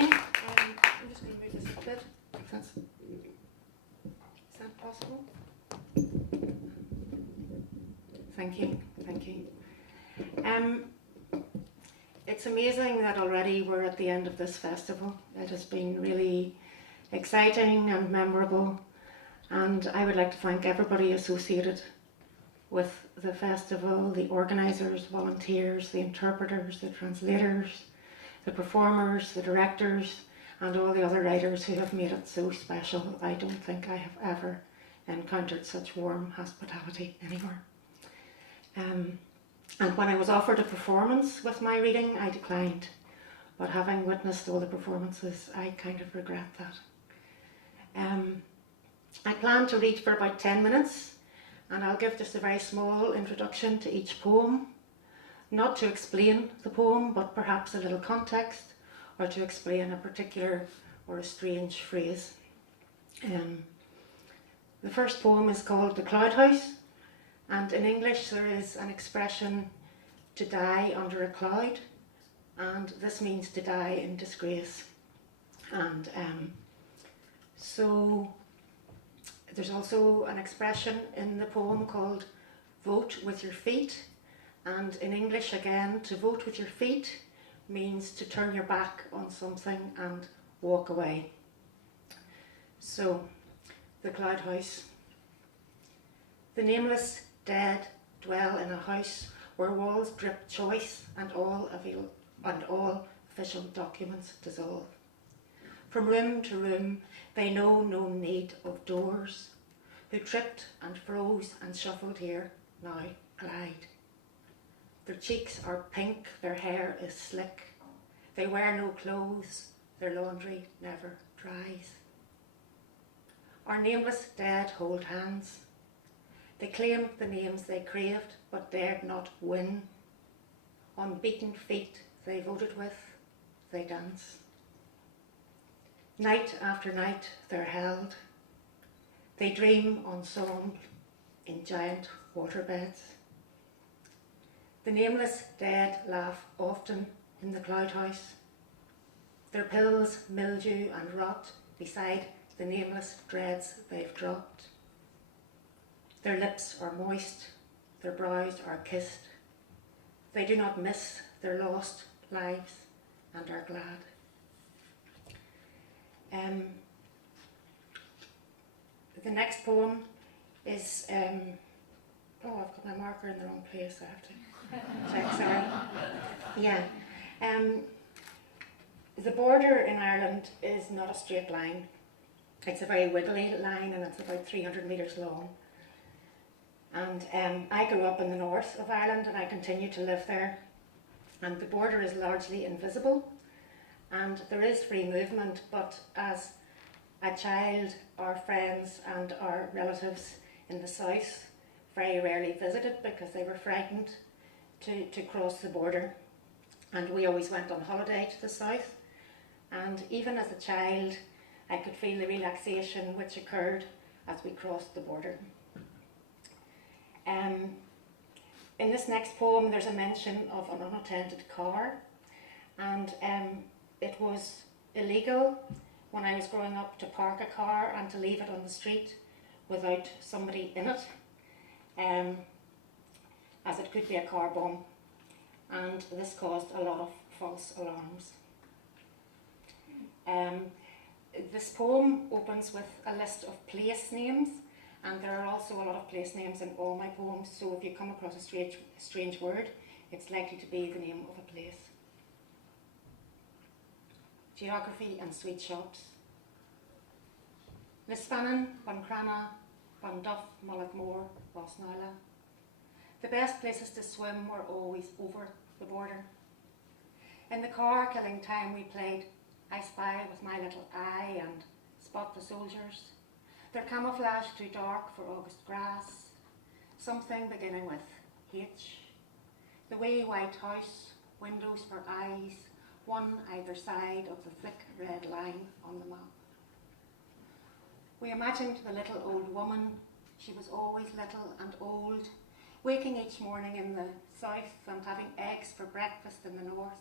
morning. I'm just going to move this a bit. Is that possible? Thank you. It's amazing that already we're at the end of this festival. It has been really exciting and memorable, and I would like to thank everybody associated with the festival, the organisers, volunteers, the interpreters, the translators, the performers, the directors, and all the other writers who have made it so special. I don't think I have ever encountered such warm hospitality anywhere. And when I was offered a performance with my reading, I declined. But having witnessed all the performances, I kind of regret that. I plan to read for about 10 minutes, and I'll give just a very small introduction to each poem, not to explain the poem, but perhaps a little context, or to explain a particular or a strange phrase. The first poem is called The Cloud House, and in English there is an expression, to die under a cloud, and this means to die in disgrace. And so there's also an expression in the poem called vote with your feet, and in English again, to vote with your feet means to turn your back on something and walk away. So, The Cloud House. The nameless dead dwell in a house where walls drip choice and all official documents dissolve. From room to room they know no need of doors, who tripped and froze and shuffled here now glide. Their cheeks are pink, their hair is slick, they wear no clothes, their laundry never dries. Our nameless dead hold hands. They claim the names they craved but dared not win. On beaten feet they voted with, they dance. Night after night they're held. They dream ensemble in giant waterbeds. The nameless dead laugh often in the cloud house. Their pills mildew and rot beside the nameless dreads they've dropped. Their lips are moist, their brows are kissed. They do not miss their lost lives and are glad. The next poem is, I've got my marker in the wrong place, I have to check, sorry. Yeah. The border in Ireland is not a straight line. It's a very wiggly line, and it's about 300 metres long. And I grew up in the north of Ireland, and I continue to live there. And the border is largely invisible, and there is free movement, but as a child, our friends and our relatives in the south very rarely visited because they were frightened to cross the border. And we always went on holiday to the south. And even as a child, I could feel the relaxation which occurred as we crossed the border. In this next poem, there's a mention of an unattended car, and it was illegal when I was growing up to park a car and to leave it on the street without somebody in it, as it could be a car bomb, and this caused a lot of false alarms. This poem opens with a list of place names, and there are also a lot of place names in all my poems, so if you come across a strange word, it's likely to be the name of a place. Geography and sweet shops. Lisfannan, Buncrana, Bunduff, Mullaghmore, Bosnala. The best places to swim were always over the border. In the car, killing time, we played I Spy with my little eye and Spot the Soldiers. Their camouflage too dark for August grass. Something beginning with H. The wee white house, windows for eyes, one either side of the thick red line on the map. We imagined the little old woman. She was always little and old, waking each morning in the south and having eggs for breakfast in the north,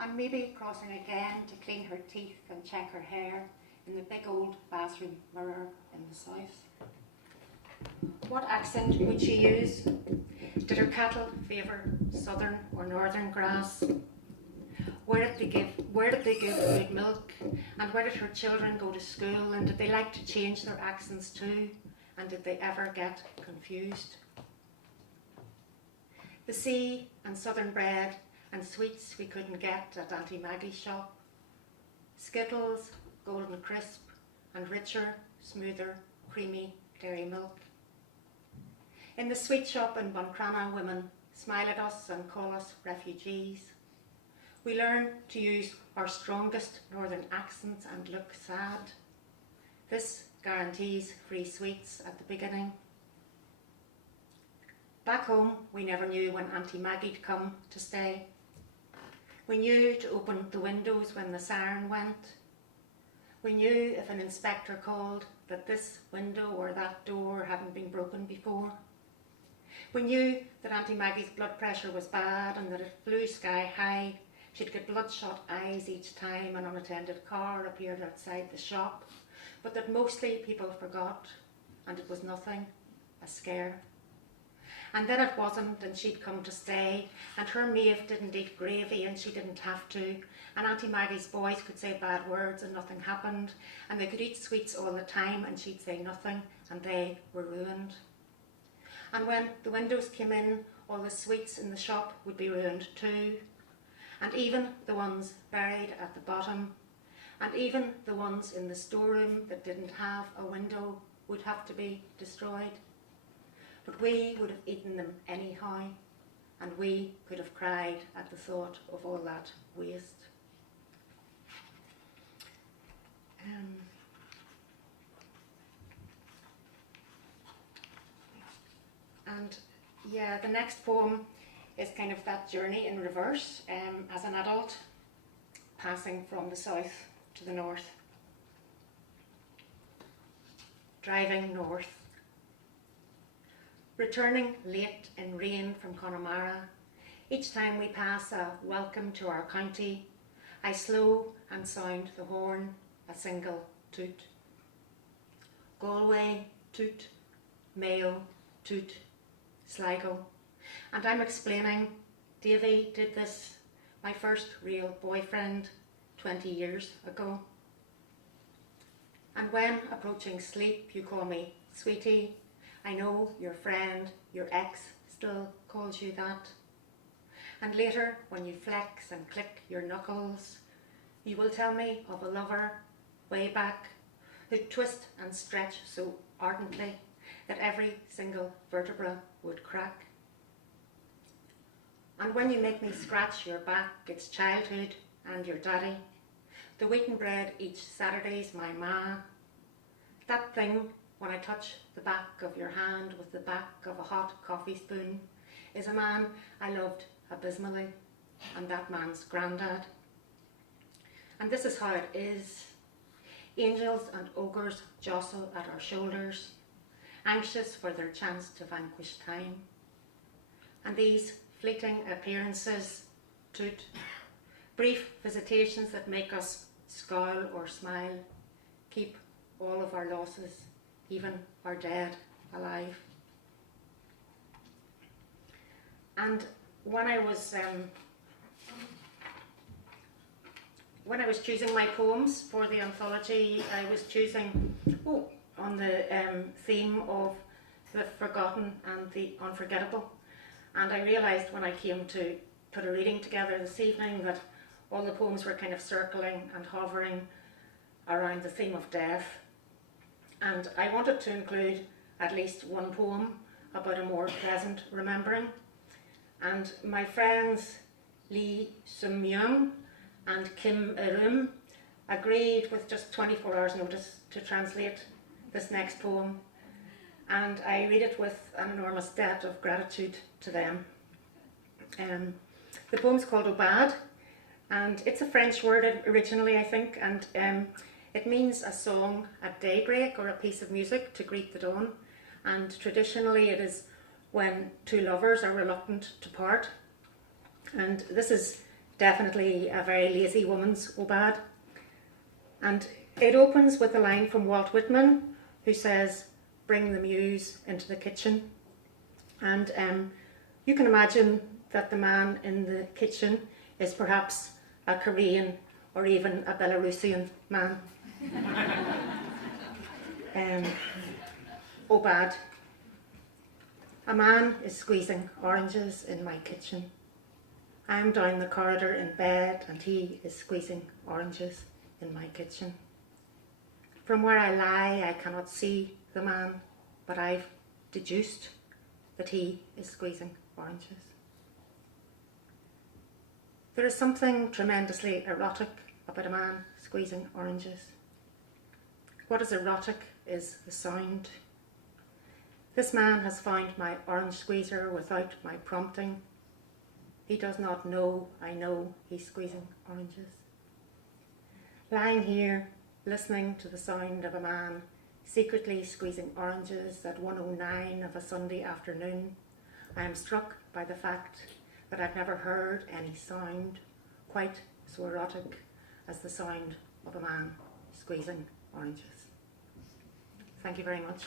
and maybe crossing again to clean her teeth and check her hair in the big old bathroom mirror in the south. What accent would she use? Did her cattle favour southern or northern grass? Where did they give good milk? And where did her children go to school? And did they like to change their accents too? And did they ever get confused? The sea and southern bread and sweets we couldn't get at Auntie Maggie's shop. Skittles, golden crisp, and richer, smoother, creamy dairy milk. In the sweet shop in Buncrana, women smile at us and call us refugees. We learn to use our strongest northern accents and look sad. This guarantees free sweets at the beginning. Back home, we never knew when Auntie Maggie'd come to stay. We knew to open the windows when the siren went. We knew if an inspector called that this window or that door hadn't been broken before. We knew that Auntie Maggie's blood pressure was bad and that if flew sky high, she'd get bloodshot eyes each time an unattended car appeared outside the shop, but that mostly people forgot, and it was nothing, a scare. And then it wasn't, and she'd come to stay, and her Maeve didn't eat gravy and she didn't have to, and Auntie Maggie's boys could say bad words and nothing happened, and they could eat sweets all the time and she'd say nothing, and they were ruined. And when the windows came in, all the sweets in the shop would be ruined too, and even the ones buried at the bottom, and even the ones in the storeroom that didn't have a window would have to be destroyed. But we would have eaten them anyhow, and we could have cried at the thought of all that waste. And yeah, the next poem is kind of that journey in reverse, as an adult, passing from the south to the north. Driving north. Returning late in rain from Connemara, each time we pass a welcome to our county, I slow and sound the horn, a single toot. Galway, toot. Mayo, toot. Sligo. And I'm explaining, Davy did this, my first real boyfriend, 20 years ago. And when approaching sleep you call me sweetie, I know your friend, your ex, still calls you that. And later, when you flex and click your knuckles, you will tell me of a lover, way back, who'd twist and stretch so ardently that every single vertebra would crack. And when you make me scratch your back, it's childhood and your daddy. The wheaten bread each Saturday's my ma. That thing when I touch the back of your hand with the back of a hot coffee spoon is a man I loved abysmally, and that man's granddad. And this is how it is. Angels and ogres jostle at our shoulders, anxious for their chance to vanquish time. And these fleeting appearances, toot, brief visitations that make us scowl or smile, keep all of our losses, even our dead, alive. And when I was choosing my poems for the anthology, I was choosing on the theme of the forgotten and the unforgettable. And I realised when I came to put a reading together this evening that all the poems were kind of circling and hovering around the theme of death. And I wanted to include at least one poem about a more pleasant remembering. And my friends Lee Sum-young and Kim Erum agreed with just 24 hours notice to translate this next poem. And I read it with an enormous debt of gratitude to them. The poem's called Obad, and it's a French word originally, I think, and it means a song at daybreak or a piece of music to greet the dawn. And traditionally it is when two lovers are reluctant to part. And this is definitely a very lazy woman's Obad. And it opens with a line from Walt Whitman, who says, "Bring the muse into the kitchen." And you can imagine that the man in the kitchen is perhaps a Korean or even a Belarusian man. Obad. A man is squeezing oranges in my kitchen. I am down the corridor in bed and he is squeezing oranges in my kitchen. From where I lie, I cannot see the man, but I've deduced that he is squeezing oranges. There is something tremendously erotic about a man squeezing oranges. What is erotic is the sound. This man has found my orange squeezer without my prompting. He does not know I know he's squeezing oranges. Lying here, listening to the sound of a man secretly squeezing oranges at 1:09 of a Sunday afternoon, I am struck by the fact that I've never heard any sound quite so erotic as the sound of a man squeezing oranges. Thank you very much.